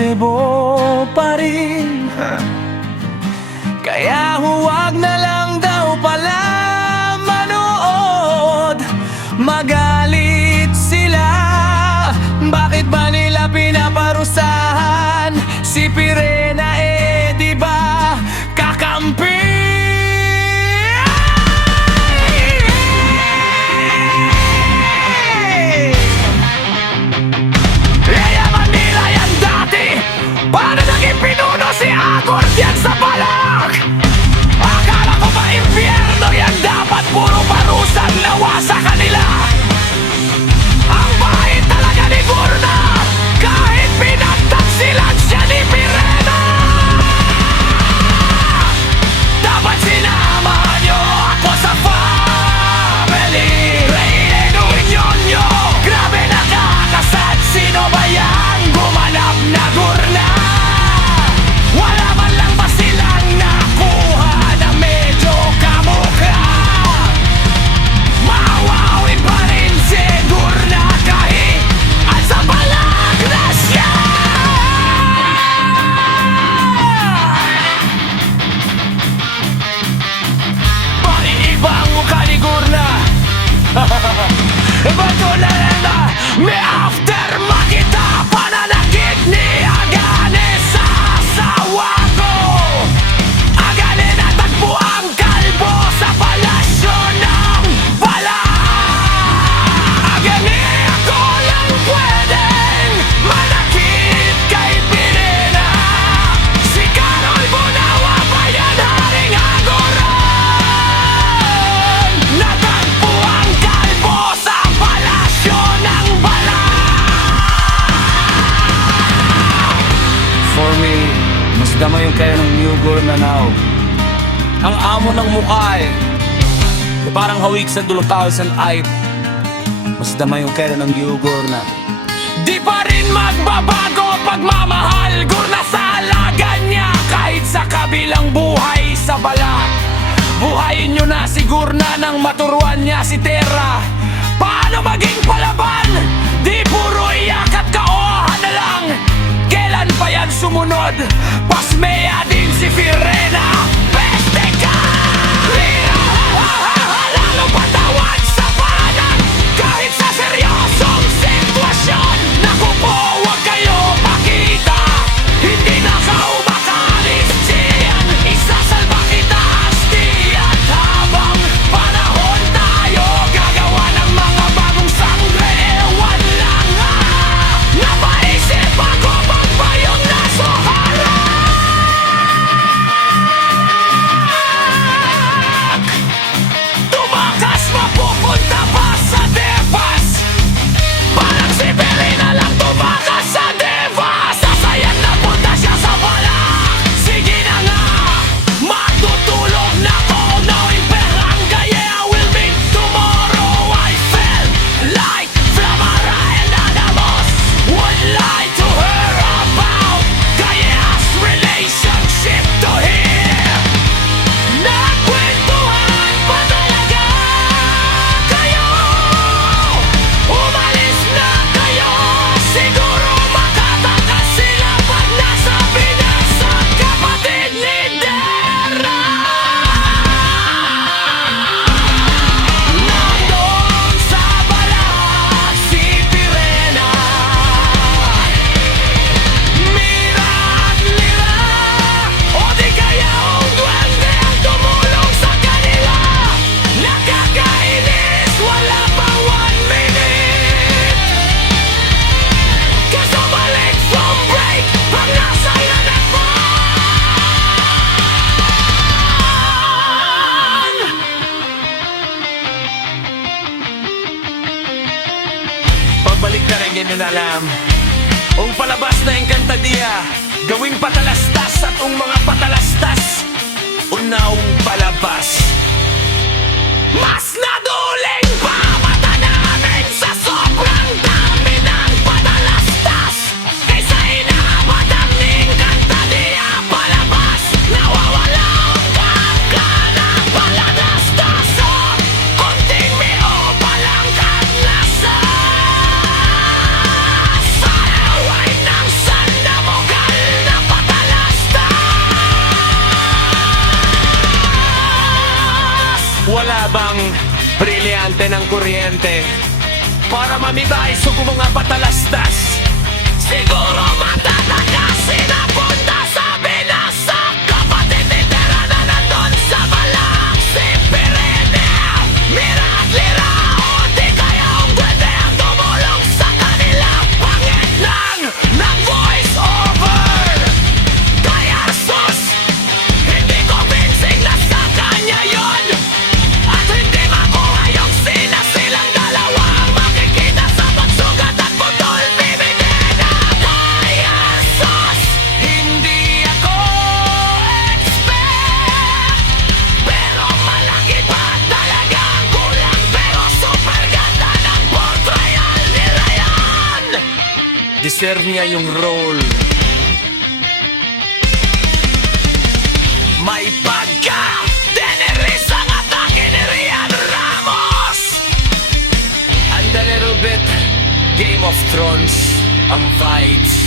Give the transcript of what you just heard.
一波 conciencia palabra. May I pananaw. Ang amo ng mukha eh. E parang hawig sa 2000 ay mas damay yung kera ng yugor na Di pa rin magbabago pagmamahal Gurna sa alaga niya kahit sa kabilang buhay sa bala Buhayin nyo na sigur na nang maturuan niya si Terra Paano maging palaban? Di puro iyak at kaohan na lang Kailan pa yan sumunod? Pasmea din si Firena Vietnam Ong palabas na engkantadya Gawing patalastas at ong mga patalastas Unaw palabas Mas nado! kuryente. Para mamibay sugo mga patalastas. Siguro matatakasin ang punta Deserve niya yung role. May pagka Teneris ang atake ni Rian Ramos And a little bit Game of Thrones Ang vibes